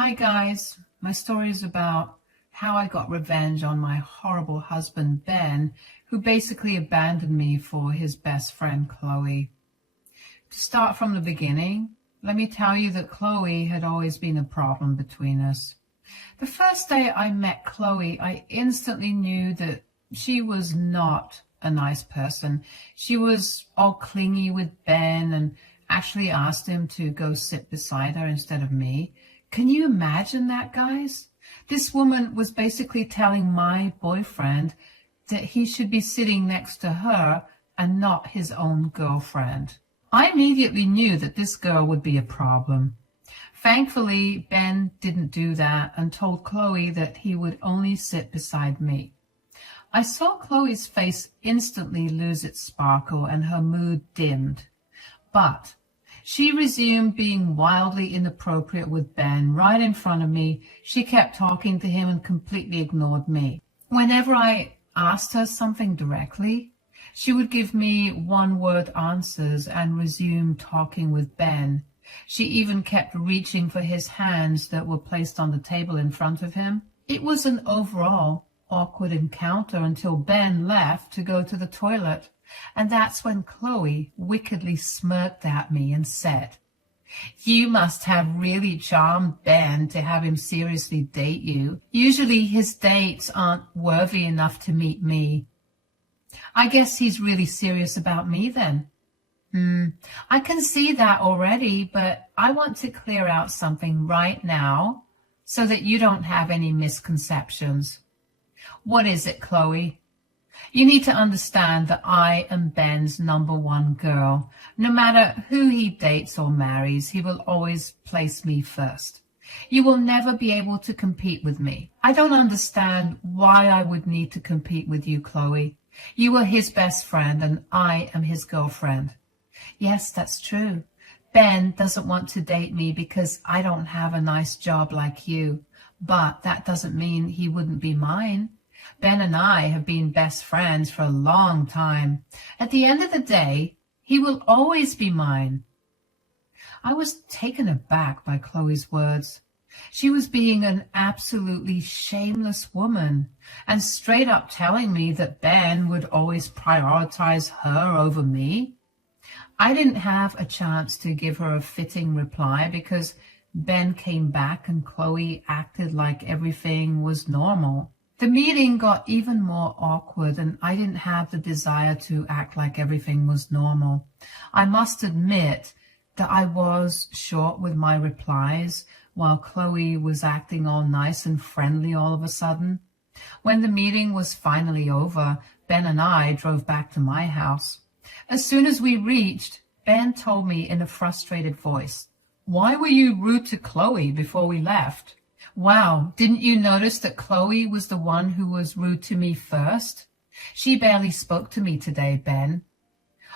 Hi guys, my story is about how I got revenge on my horrible husband Ben, who basically abandoned me for his best friend Chloe. To start from the beginning, let me tell you that Chloe had always been a problem between us. The first day I met Chloe, I instantly knew that she was not a nice person. She was all clingy with Ben and actually asked him to go sit beside her instead of me. Can you imagine that, guys? This woman was basically telling my boyfriend that he should be sitting next to her and not his own girlfriend. I immediately knew that this girl would be a problem. Thankfully, Ben didn't do that and told Chloe that he would only sit beside me. I saw Chloe's face instantly lose its sparkle and her mood dimmed. But she resumed being wildly inappropriate with Ben right in front of me. She kept talking to him and completely ignored me. Whenever I asked her something directly, she would give me one-word answers and resume talking with Ben. She even kept reaching for his hands that were placed on the table in front of him. It was an overall awkward encounter until Ben left to go to the toilet. And that's when Chloe wickedly smirked at me and said, "You must have really charmed Ben to have him seriously date you. Usually his dates aren't worthy enough to meet me. I guess he's really serious about me then." I can see that already, but I want to clear out something right now so that you don't have any misconceptions. What is it, Chloe? You need to understand that I am Ben's number one girl. No matter who he dates or marries, he will always place me first. You will never be able to compete with me. I don't understand why I would need to compete with you, Chloe. You are his best friend and I am his girlfriend. Yes, that's true. Ben doesn't want to date me because I don't have a nice job like you, but that doesn't mean he wouldn't be mine. Ben and I have been best friends for a long time. At the end of the day, he will always be mine. I was taken aback by Chloe's words. She was being an absolutely shameless woman and straight up telling me that Ben would always prioritize her over me. I didn't have a chance to give her a fitting reply because Ben came back and Chloe acted like everything was normal. The meeting got even more awkward and I didn't have the desire to act like everything was normal. I must admit that I was short with my replies while Chloe was acting all nice and friendly all of a sudden. When the meeting was finally over, Ben and I drove back to my house. As soon as we reached, Ben told me in a frustrated voice, "Why were you rude to Chloe before we left?" Wow, didn't you notice that Chloe was the one who was rude to me first? She barely spoke to me today, Ben.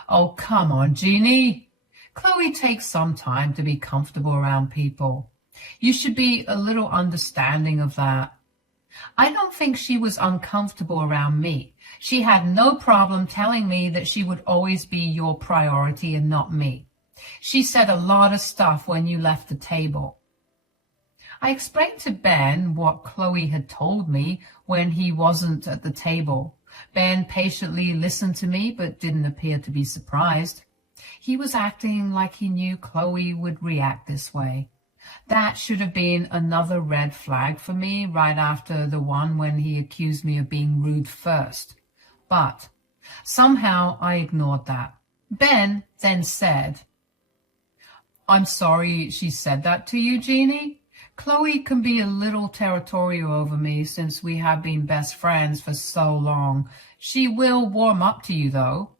Oh, come on, Jeannie. Chloe takes some time to be comfortable around people. You should be a little understanding of that. I don't think she was uncomfortable around me. She had no problem telling me that she would always be your priority and not me. She said a lot of stuff when you left the table. I explained to Ben what Chloe had told me when he wasn't at the table. Ben patiently listened to me but didn't appear to be surprised. He was acting like he knew Chloe would react this way. That should have been another red flag for me right after the one when he accused me of being rude first. But somehow I ignored that. Ben then said, "I'm sorry she said that to you, Jeannie. Chloe can be a little territorial over me since we have been best friends for so long. She will warm up to you, though."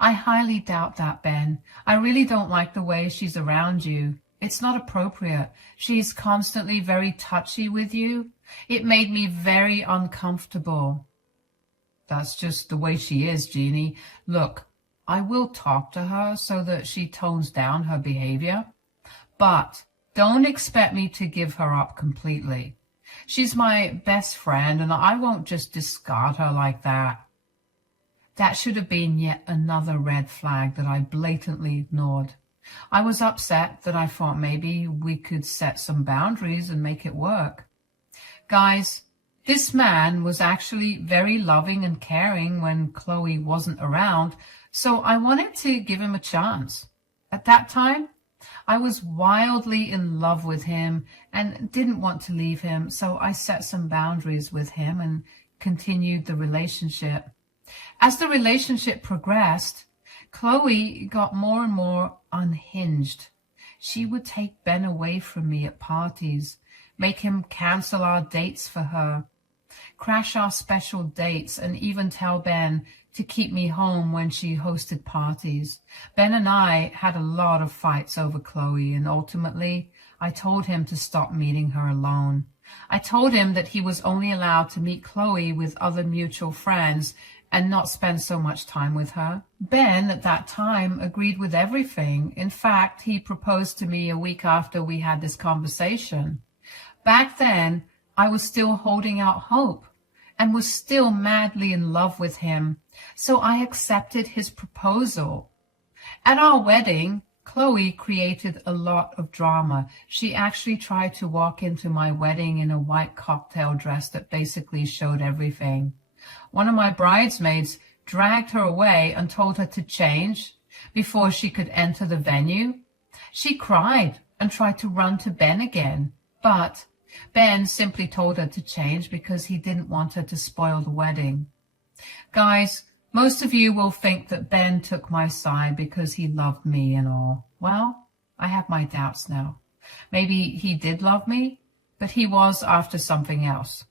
I highly doubt that, Ben. I really don't like the way she's around you. It's not appropriate. She's constantly very touchy with you. It made me very uncomfortable. That's just the way she is, Jeannie. Look, I will talk to her so that she tones down her behavior, but don't expect me to give her up completely. She's my best friend, and I won't just discard her like that. That should have been yet another red flag that I blatantly ignored. I was upset that I thought maybe we could set some boundaries and make it work. Guys, this man was actually very loving and caring when Chloe wasn't around, so I wanted to give him a chance. At that time, I was wildly in love with him and didn't want to leave him, so I set some boundaries with him and continued the relationship. As the relationship progressed, Chloe got more and more unhinged. She would take Ben away from me at parties, make him cancel our dates for her, crash our special dates, and even tell Ben to keep me home when she hosted parties. Ben and I had a lot of fights over Chloe, and ultimately I told him to stop meeting her alone. I told him that he was only allowed to meet Chloe with other mutual friends and not spend so much time with her. Ben, at that time, agreed with everything. In fact, he proposed to me a week after we had this conversation. Back then, I was still holding out hope and was still madly in love with him, so I accepted his proposal. At our wedding, Chloe created a lot of drama. She actually tried to walk into my wedding in a white cocktail dress that basically showed everything. One of my bridesmaids dragged her away and told her to change before she could enter the venue. She cried and tried to run to Ben again, but Ben simply told her to change because he didn't want her to spoil the wedding. Guys, most of you will think that Ben took my side because he loved me and all. Well, I have my doubts now. Maybe he did love me, but he was after something else.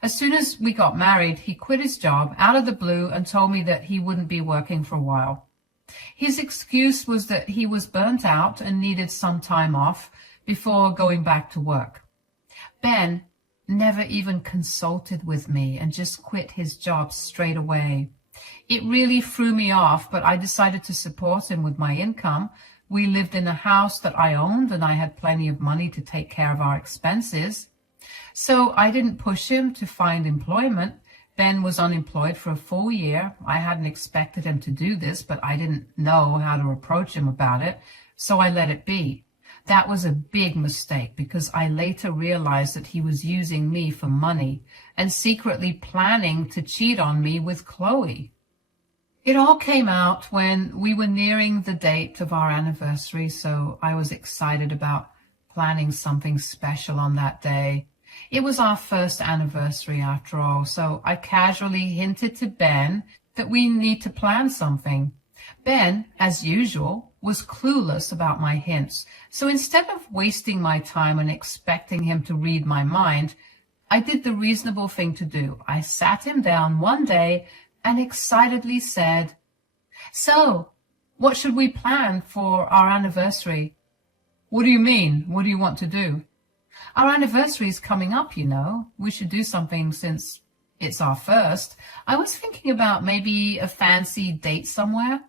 As soon as we got married, he quit his job out of the blue and told me that he wouldn't be working for a while. His excuse was that he was burnt out and needed some time off before going back to work. Ben never even consulted with me and just quit his job straight away. It really threw me off, but I decided to support him with my income. We lived in a house that I owned and I had plenty of money to take care of our expenses. So I didn't push him to find employment. Ben was unemployed for a full year. I hadn't expected him to do this, but I didn't know how to approach him about it, so I let it be. That was a big mistake because I later realized that he was using me for money and secretly planning to cheat on me with Chloe. It all came out when we were nearing the date of our anniversary, so I was excited about planning something special on that day. It was our first anniversary after all, so I casually hinted to Ben that we need to plan something. Ben, as usual, was clueless about my hints, so instead of wasting my time and expecting him to read my mind, I did the reasonable thing to do. I sat him down one day and excitedly said, "So, what should we plan for our anniversary?" "What do you mean? What do you want to do?" "Our anniversary is coming up, you know. We should do something since it's our first. I was thinking about maybe a fancy date somewhere."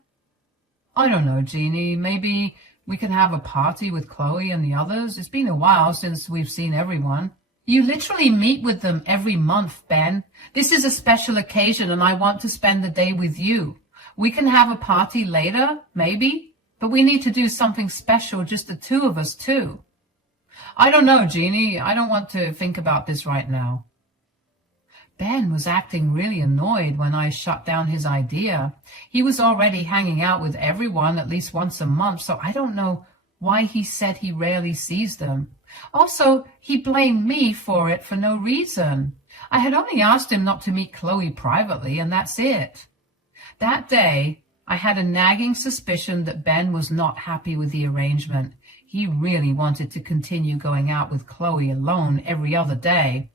"I don't know, Jeannie. Maybe we can have a party with Chloe and the others. It's been a while since we've seen everyone." "You literally meet with them every month, Ben. This is a special occasion and I want to spend the day with you. We can have a party later, maybe, but we need to do something special, just the two of us too." "I don't know, Jeannie. I don't want to think about this right now." Ben was acting really annoyed when I shut down his idea. He was already hanging out with everyone at least once a month, so I don't know why he said he rarely sees them. Also, he blamed me for it for no reason. I had only asked him not to meet Chloe privately, and that's it. That day, I had a nagging suspicion that Ben was not happy with the arrangement. He really wanted to continue going out with Chloe alone every other day.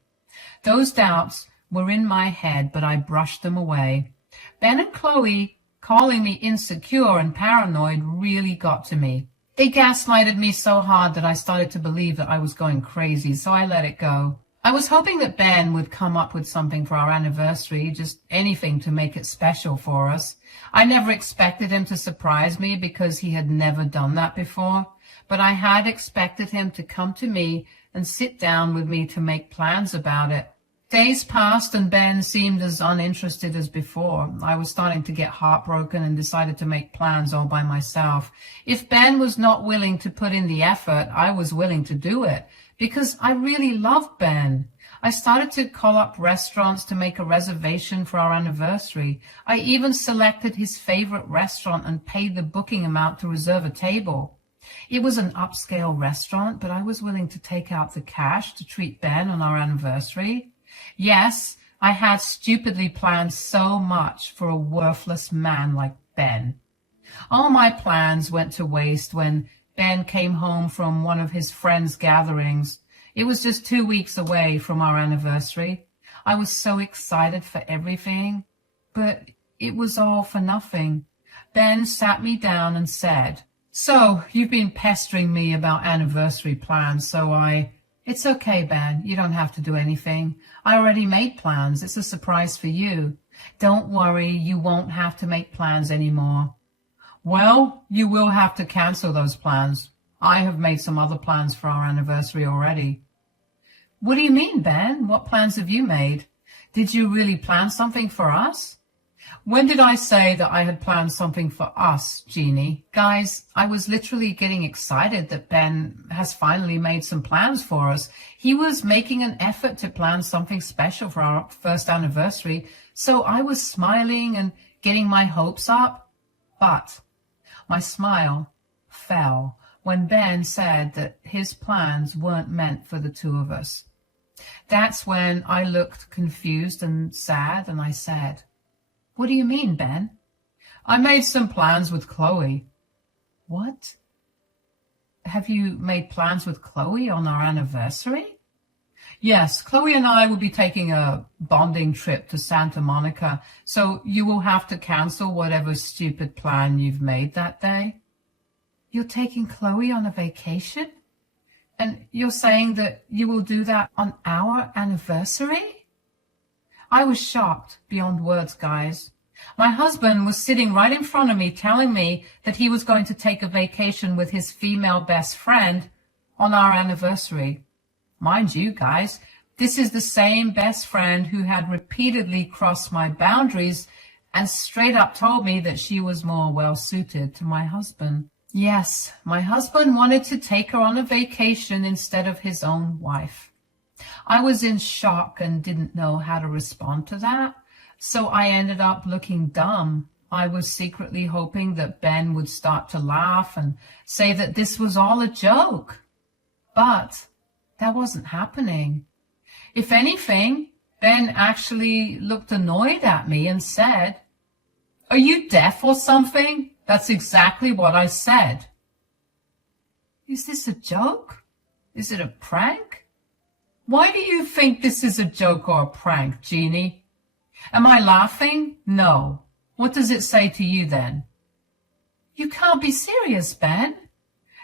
Those doubts were in my head, but I brushed them away. Ben and Chloe calling me insecure and paranoid really got to me. They gaslighted me so hard that I started to believe that I was going crazy, so I let it go. I was hoping that Ben would come up with something for our anniversary, just anything to make it special for us. I never expected him to surprise me because he had never done that before, but I had expected him to come to me and sit down with me to make plans about it. Days passed and Ben seemed as uninterested as before. I was starting to get heartbroken and decided to make plans all by myself. If Ben was not willing to put in the effort, I was willing to do it because I really loved Ben. I started to call up restaurants to make a reservation for our anniversary. I even selected his favorite restaurant and paid the booking amount to reserve a table. It was an upscale restaurant, but I was willing to take out the cash to treat Ben on our anniversary. Yes, I had stupidly planned so much for a worthless man like Ben. All my plans went to waste when Ben came home from one of his friends' gatherings. It was just 2 weeks away from our anniversary. I was so excited for everything, but it was all for nothing. Ben sat me down and said, "So, you've been pestering me about anniversary plans, It's okay, Ben. You don't have to do anything. I already made plans. It's a surprise for you. Don't worry, you won't have to make plans anymore." "Well, you will have to cancel those plans. I have made some other plans for our anniversary already." "What do you mean, Ben? What plans have you made? Did you really plan something for us?" "When did I say that I had planned something for us, Jeannie?" Guys, I was literally getting excited that Ben has finally made some plans for us. He was making an effort to plan something special for our first anniversary, so I was smiling and getting my hopes up. But my smile fell when Ben said that his plans weren't meant for the two of us. That's when I looked confused and sad, and I said, "What do you mean, Ben?" "I made some plans with Chloe." "What? Have you made plans with Chloe on our anniversary?" "Yes, Chloe and I will be taking a bonding trip to Santa Monica, so you will have to cancel whatever stupid plan you've made that day." "You're taking Chloe on a vacation? And you're saying that you will do that on our anniversary?" I was shocked beyond words, guys. My husband was sitting right in front of me telling me that he was going to take a vacation with his female best friend on our anniversary. Mind you, guys, this is the same best friend who had repeatedly crossed my boundaries and straight up told me that she was more well-suited to my husband. Yes, my husband wanted to take her on a vacation instead of his own wife. I was in shock and didn't know how to respond to that, so I ended up looking dumb. I was secretly hoping that Ben would start to laugh and say that this was all a joke. But that wasn't happening. If anything, Ben actually looked annoyed at me and said, "Are you deaf or something? That's exactly what I said." Is this a joke? Is it a prank? Why do you think this is a joke or a prank, Jeannie? Am I laughing? No. What does it say to you then? You can't be serious, Ben.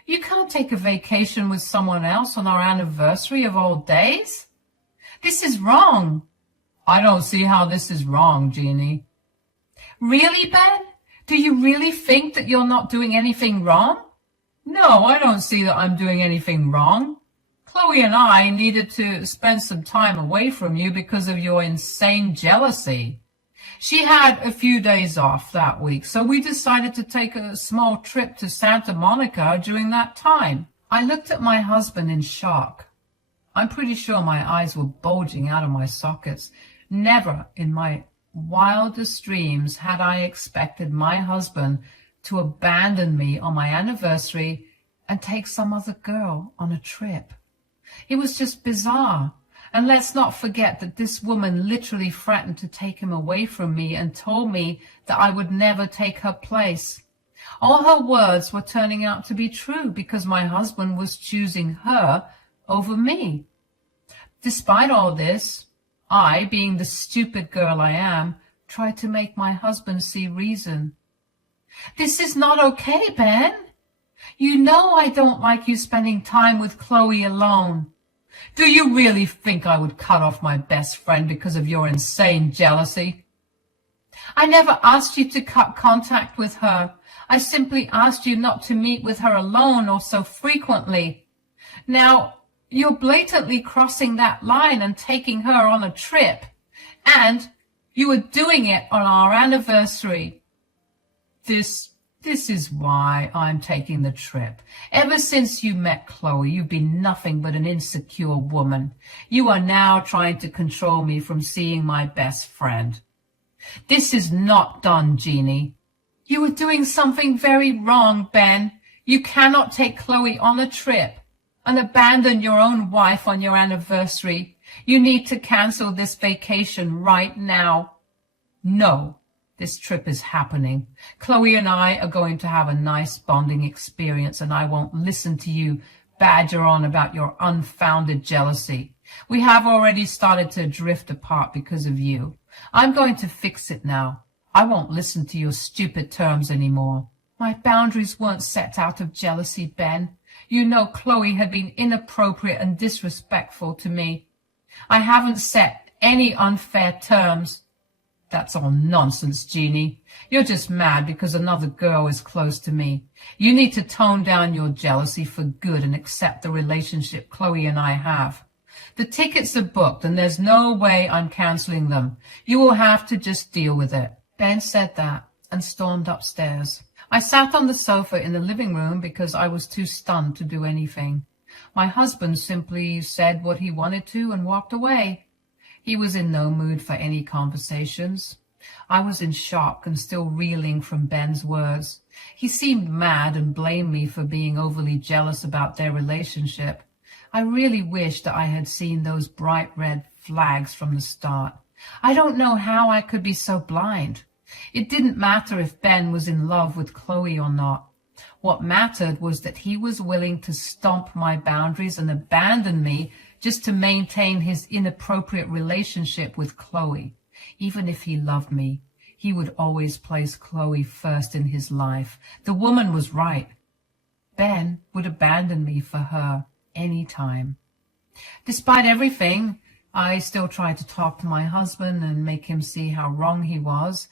You can't take a vacation with someone else on our anniversary of all days. This is wrong. I don't see how this is wrong, Jeannie. Really, Ben? Do you really think that you're not doing anything wrong? No, I don't see that I'm doing anything wrong. Chloe and I needed to spend some time away from you because of your insane jealousy. She had a few days off that week, so we decided to take a small trip to Santa Monica during that time. I looked at my husband in shock. I'm pretty sure my eyes were bulging out of my sockets. Never in my wildest dreams had I expected my husband to abandon me on my anniversary and take some other girl on a trip. It was just bizarre. And let's not forget that this woman literally threatened to take him away from me and told me that I would never take her place. All her words were turning out to be true because my husband was choosing her over me. Despite all this, I, being the stupid girl I am, tried to make my husband see reason. This is not okay, Ben. You know I don't like you spending time with Chloe alone. Do you really think I would cut off my best friend because of your insane jealousy? I never asked you to cut contact with her. I simply asked you not to meet with her alone or so frequently. Now, You're blatantly crossing that line and taking her on a trip. And you were doing it on our anniversary. This is why I'm taking the trip. Ever since you met Chloe, you've been nothing but an insecure woman. You are now trying to control me from seeing my best friend. This is not done, Jeannie. You are doing something very wrong, Ben. You cannot take Chloe on a trip and abandon your own wife on your anniversary. You need to cancel this vacation right now. No. This trip is happening. Chloe and I are going to have a nice bonding experience, and I won't listen to you badger on about your unfounded jealousy. We have already started to drift apart because of you. I'm going to fix it now. I won't listen to your stupid terms anymore. My boundaries weren't set out of jealousy, Ben. You know Chloe had been inappropriate and disrespectful to me. I haven't set any unfair terms. That's all nonsense, Jeannie. You're just mad because another girl is close to me. You need to tone down your jealousy for good and accept the relationship Chloe and I have. The tickets are booked and there's no way I'm canceling them. You will have to just deal with it. Ben said that and stormed upstairs. I sat on the sofa in the living room because I was too stunned to do anything. My husband simply said what he wanted to and walked away. He was in no mood for any conversations. I was in shock and still reeling from Ben's words. He seemed mad and blamed me for being overly jealous about their relationship. I really wished that I had seen those bright red flags from the start. I don't know how I could be so blind. It didn't matter if Ben was in love with Chloe or not. What mattered was that he was willing to stomp my boundaries and abandon me just to maintain his inappropriate relationship with Chloe. Even if he loved me, he would always place Chloe first in his life. The woman was right. Ben would abandon me for her any time. Despite everything, I still tried to talk to my husband and make him see how wrong he was.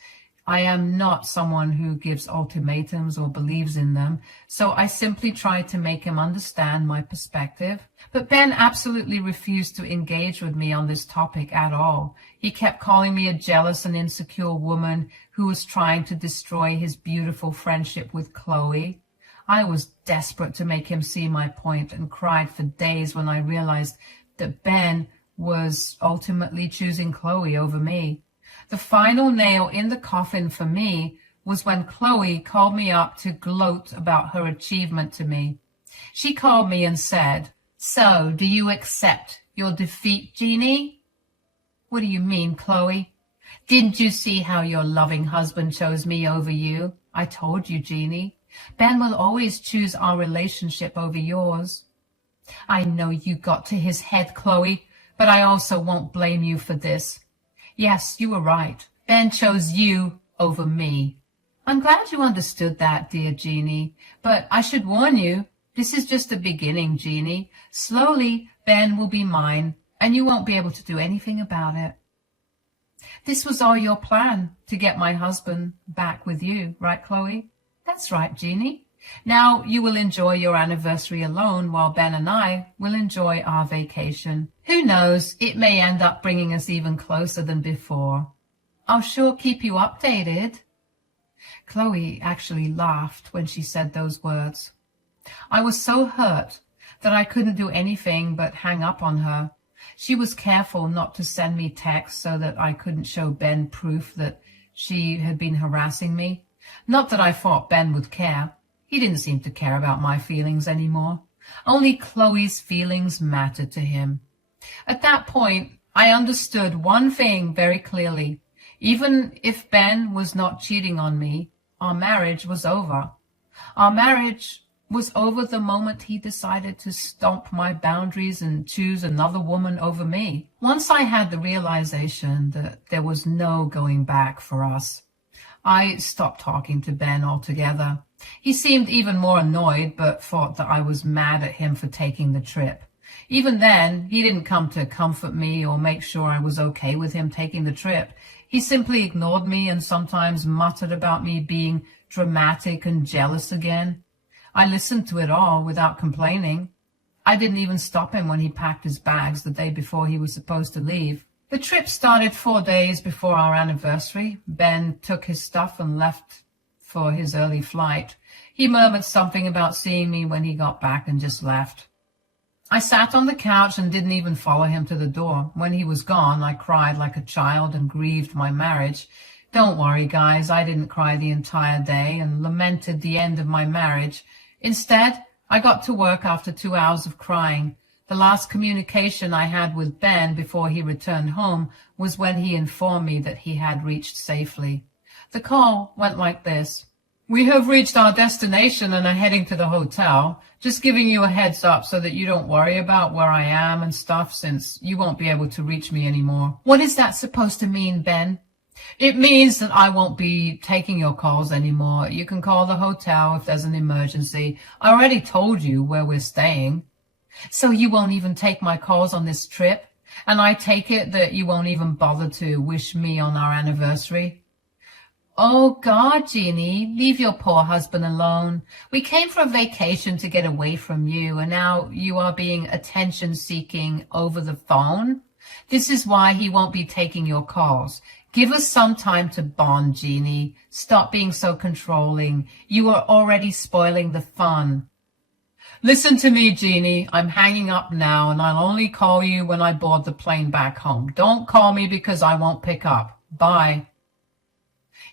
I am not someone who gives ultimatums or believes in them, so I simply tried to make him understand my perspective. But Ben absolutely refused to engage with me on this topic at all. He kept calling me a jealous and insecure woman who was trying to destroy his beautiful friendship with Chloe. I was desperate to make him see my point and cried for days when I realized that Ben was ultimately choosing Chloe over me. The final nail in the coffin for me was when Chloe called me up to gloat about her achievement to me. She called me and said, "So, do you accept your defeat, Jeannie?" "What do you mean, Chloe?" "Didn't you see how your loving husband chose me over you?" "I told you, Jeannie. Ben will always choose our relationship over yours." "I know you got to his head, Chloe, but I also won't blame you for this. Yes, you were right. Ben chose you over me." "I'm glad you understood that, dear Jeannie. But I should warn you, this is just the beginning, Jeannie. Slowly, Ben will be mine, and you won't be able to do anything about it." "This was all your plan, to get my husband back with you, right, Chloe?" "That's right, Jeannie. Now you will enjoy your anniversary alone while Ben and I will enjoy our vacation. Who knows, it may end up bringing us even closer than before. I'll sure keep you updated." Chloe actually laughed when she said those words. I was so hurt that I couldn't do anything but hang up on her. She was careful not to send me texts so that I couldn't show Ben proof that she had been harassing me. Not that I thought Ben would care. He didn't seem to care about my feelings anymore. Only Chloe's feelings mattered to him. At that point, I understood one thing very clearly. Even if Ben was not cheating on me, our marriage was over. Our marriage was over the moment he decided to stomp my boundaries and choose another woman over me. Once I had the realization that there was no going back for us, I stopped talking to Ben altogether. He seemed even more annoyed, but thought that I was mad at him for taking the trip. Even then, he didn't come to comfort me or make sure I was okay with him taking the trip. He simply ignored me and sometimes muttered about me being dramatic and jealous again. I listened to it all without complaining. I didn't even stop him when he packed his bags the day before he was supposed to leave. The trip started 4 days before our anniversary. Ben took his stuff and left for his early flight. He murmured something about seeing me when he got back and just left. I sat on the couch and didn't even follow him to the door. When he was gone, I cried like a child and grieved my marriage. Don't worry, guys, I didn't cry the entire day and lamented the end of my marriage. Instead, I got to work after 2 hours of crying. The last communication I had with Ben before he returned home was when he informed me that he had reached safely. The call went like this. We have reached our destination and are heading to the hotel. Just giving you a heads up so that you don't worry about where I am and stuff, since you won't be able to reach me anymore. What is that supposed to mean, Ben? It means that I won't be taking your calls anymore. You can call the hotel if there's an emergency. I already told you where we're staying. So you won't even take my calls on this trip? And I take it that you won't even bother to wish me on our anniversary? Oh, God, Jeannie, leave your poor husband alone. We came for a vacation to get away from you, and now you are being attention-seeking over the phone? This is why he won't be taking your calls. Give us some time to bond, Jeannie. Stop being so controlling. You are already spoiling the fun. Listen to me, Jeannie. I'm hanging up now, and I'll only call you when I board the plane back home. Don't call me because I won't pick up. Bye.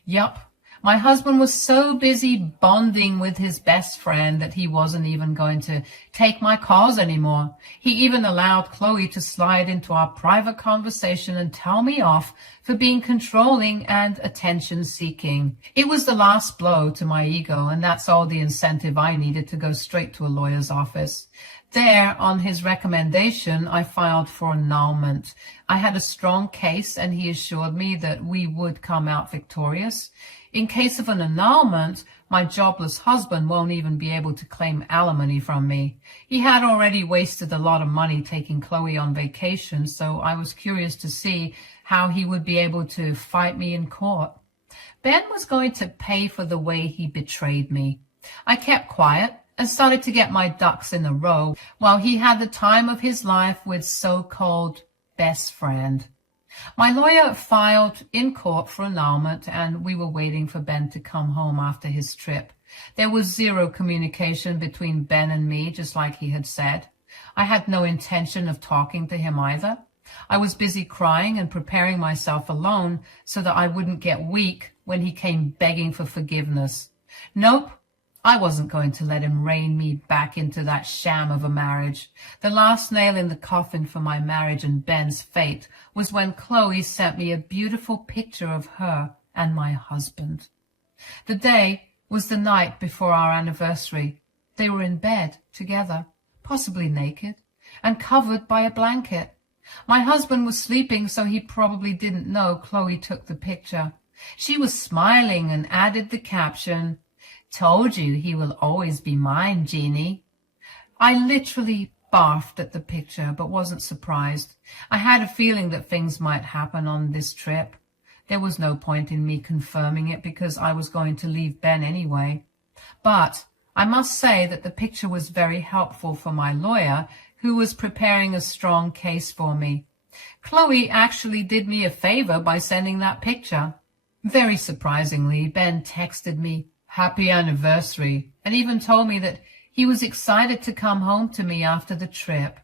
Yup, my husband was so busy bonding with his best friend that he wasn't even going to take my calls anymore. He even allowed Chloe to slide into our private conversation and tell me off for being controlling and attention-seeking. It was the last blow to my ego, and that's all the incentive I needed to go straight to a lawyer's office. There, on his recommendation, I filed for annulment. I had a strong case, and he assured me that we would come out victorious. In case of an annulment, my jobless husband won't even be able to claim alimony from me. He had already wasted a lot of money taking Chloe on vacation, so I was curious to see how he would be able to fight me in court. Ben was going to pay for the way he betrayed me. I kept quiet and started to get my ducks in a row while he had the time of his life with so-called best friend. My lawyer filed in court for annulment, and we were waiting for Ben to come home after his trip. There was zero communication between Ben and me, just like he had said. I had no intention of talking to him either. I was busy crying and preparing myself alone so that I wouldn't get weak when he came begging for forgiveness. Nope. I wasn't going to let him rein me back into that sham of a marriage. The last nail in the coffin for my marriage and Ben's fate was when Chloe sent me a beautiful picture of her and my husband. The day was the night before our anniversary. They were in bed together, possibly naked, and covered by a blanket. My husband was sleeping, so he probably didn't know Chloe took the picture. She was smiling and added the caption, "Told you he will always be mine, Jeannie." I literally barfed at the picture, but wasn't surprised. I had a feeling that things might happen on this trip. There was no point in me confirming it because I was going to leave Ben anyway. But I must say that the picture was very helpful for my lawyer, who was preparing a strong case for me. Chloe actually did me a favor by sending that picture. Very surprisingly, Ben texted me, "Happy anniversary," and even told me that he was excited to come home to me after the trip.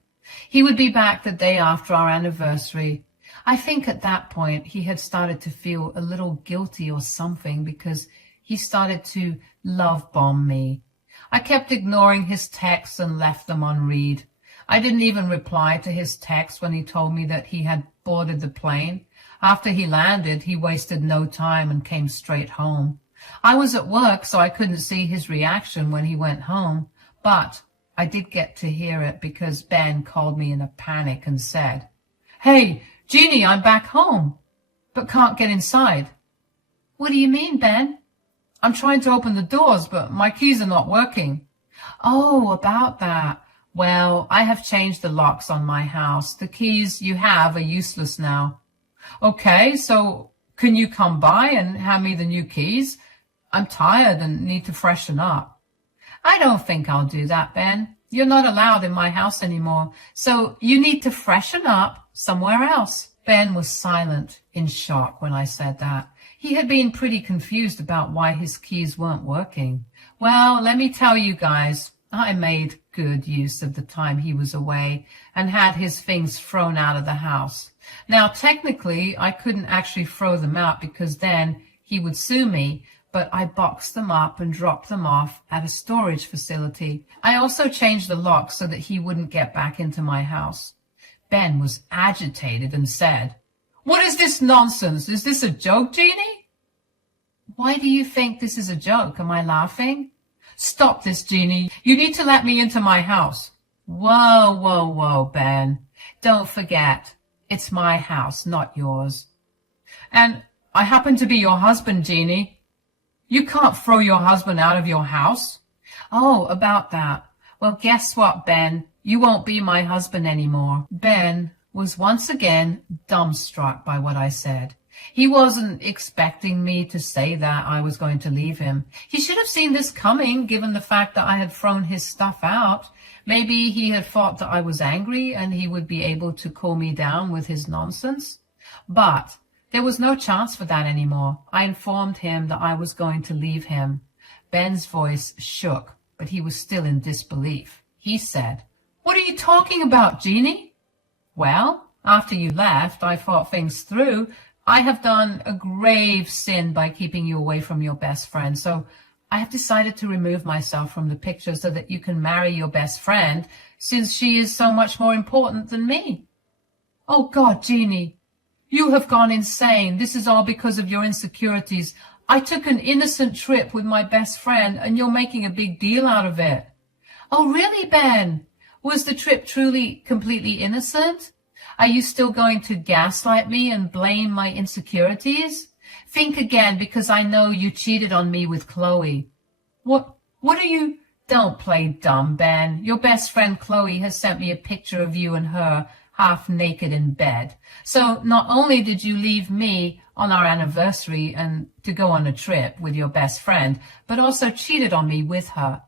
He would be back the day after our anniversary. I think at that point he had started to feel a little guilty or something because he started to love bomb me. I kept ignoring his texts and left them on read. I didn't even reply to his text when he told me that he had boarded the plane. After he landed, he wasted no time and came straight home. I was at work, so I couldn't see his reaction when he went home, but I did get to hear it because Ben called me in a panic and said, "Hey, Jeannie, I'm back home, but can't get inside." "What do you mean, Ben?" "I'm trying to open the doors, but my keys are not working." "Oh, about that. Well, I have changed the locks on my house. The keys you have are useless now." "Okay, so can you come by and hand me the new keys? I'm tired and need to freshen up." "I don't think I'll do that, Ben. You're not allowed in my house anymore, so you need to freshen up somewhere else. Ben was silent in shock when I said that. He had been pretty confused about why his keys weren't working. Well, let me tell you guys, I made good use of the time he was away and had his things thrown out of the house. Now, technically, I couldn't actually throw them out because then he would sue me, but I boxed them up and dropped them off at a storage facility. I also changed the lock so that he wouldn't get back into my house. Ben was agitated and said, "What is this nonsense? Is this a joke, Jeannie?" "Why do you think this is a joke? Am I laughing?" "Stop this, Jeannie. You need to let me into my house." Whoa, whoa, whoa, Ben. Don't forget, it's my house, not yours. And I happen to be your husband, Jeannie. You can't throw your husband out of your house. Oh, about that. Well, guess what, Ben? You won't be my husband anymore. Ben was once again dumbstruck by what I said. He wasn't expecting me to say that I was going to leave him. He should have seen this coming, given the fact that I had thrown his stuff out. Maybe he had thought that I was angry and he would be able to cool me down with his nonsense. But there was no chance for that anymore. I informed him that I was going to leave him. Ben's voice shook, but he was still in disbelief. He said, "What are you talking about, Jeannie?" "Well, after you left, I thought things through. I have done a grave sin by keeping you away from your best friend, so I have decided to remove myself from the picture so that you can marry your best friend, since she is so much more important than me." "Oh God, Jeannie, you have gone insane. This is all because of your insecurities. I took an innocent trip with my best friend and you're making a big deal out of it." "Oh really, Ben? Was the trip truly completely innocent? Are you still going to gaslight me and blame my insecurities? Think again, because I know you cheated on me with Chloe." What are you? Don't play dumb, Ben. Your best friend Chloe has sent me a picture of you and her half naked in bed. So not only did you leave me on our anniversary and to go on a trip with your best friend, but also cheated on me with her.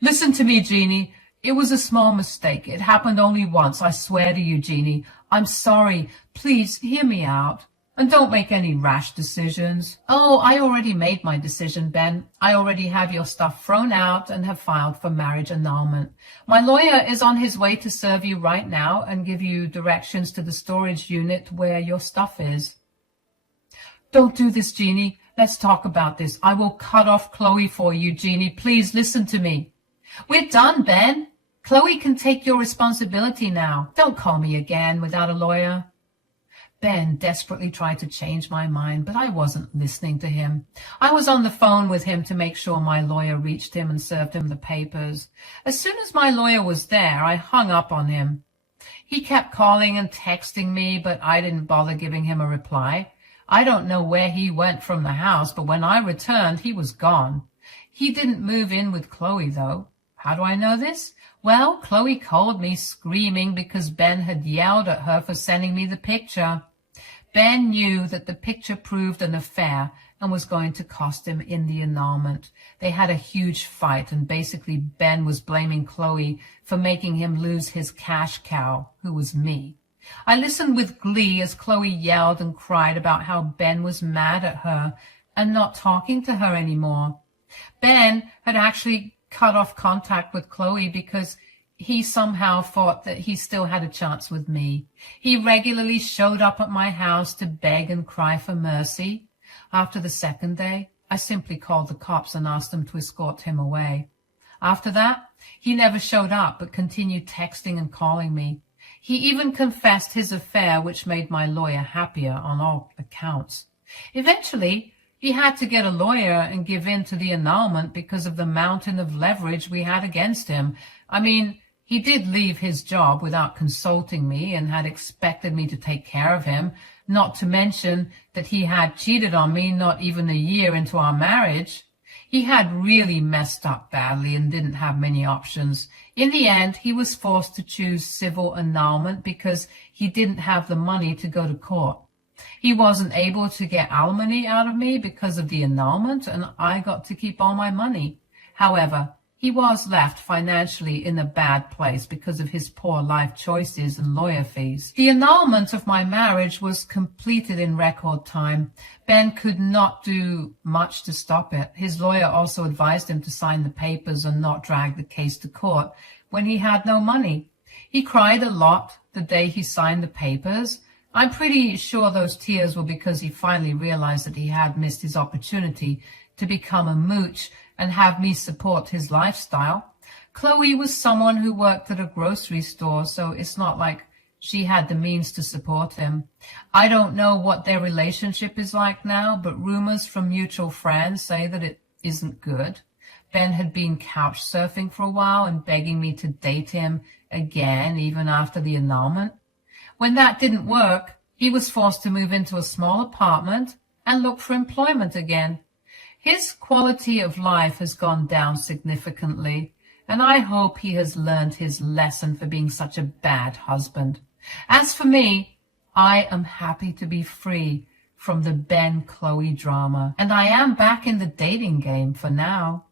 Listen to me, Jeannie. It was a small mistake. It happened only once. I swear to you, Jeannie. I'm sorry. Please hear me out. And don't make any rash decisions. Oh, I already made my decision, Ben. I already have your stuff thrown out and have filed for marriage annulment. My lawyer is on his way to serve you right now and give you directions to the storage unit where your stuff is. Don't do this, Jeannie. Let's talk about this. I will cut off Chloe for you, Jeannie. Please listen to me. We're done, Ben. Chloe can take your responsibility now. Don't call me again without a lawyer. Ben desperately tried to change my mind, but I wasn't listening to him. I was on the phone with him to make sure my lawyer reached him and served him the papers. As soon as my lawyer was there, I hung up on him. He kept calling and texting me, but I didn't bother giving him a reply. I don't know where he went from the house, but when I returned, he was gone. He didn't move in with Chloe, though. How do I know this? Well, Chloe called me screaming because Ben had yelled at her for sending me the picture. Ben knew that the picture proved an affair and was going to cost him in the annulment. They had a huge fight, and basically Ben was blaming Chloe for making him lose his cash cow, who was me. I listened with glee as Chloe yelled and cried about how Ben was mad at her and not talking to her anymore. Ben had actually cut off contact with Chloe because he somehow thought that he still had a chance with me. He regularly showed up at my house to beg and cry for mercy. After the second day, I simply called the cops and asked them to escort him away. After that, he never showed up but continued texting and calling me. He even confessed his affair, which made my lawyer happier on all accounts. Eventually, he had to get a lawyer and give in to the annulment because of the mountain of leverage we had against him. I mean, he did leave his job without consulting me and had expected me to take care of him, not to mention that he had cheated on me not even a year into our marriage. He had really messed up badly and didn't have many options. In the end, he was forced to choose civil annulment because he didn't have the money to go to court. He wasn't able to get alimony out of me because of the annulment, and I got to keep all my money. However, He was left financially in a bad place because of his poor life choices and lawyer fees. The annulment of my marriage was completed in record time. Ben could not do much to stop it. His lawyer also advised him to sign the papers and not drag the case to court when he had no money. He cried a lot the day he signed the papers. I'm pretty sure those tears were because he finally realized that he had missed his opportunity to become a mooch and have me support his lifestyle. Chloe was someone who worked at a grocery store, so it's not like she had the means to support him. I don't know what their relationship is like now, but rumors from mutual friends say that it isn't good. Ben had been couch surfing for a while and begging me to date him again, even after the annulment. When that didn't work, he was forced to move into a small apartment and look for employment again. His quality of life has gone down significantly, and I hope he has learned his lesson for being such a bad husband. As for me, I am happy to be free from the Ben-Chloe drama, and I am back in the dating game for now.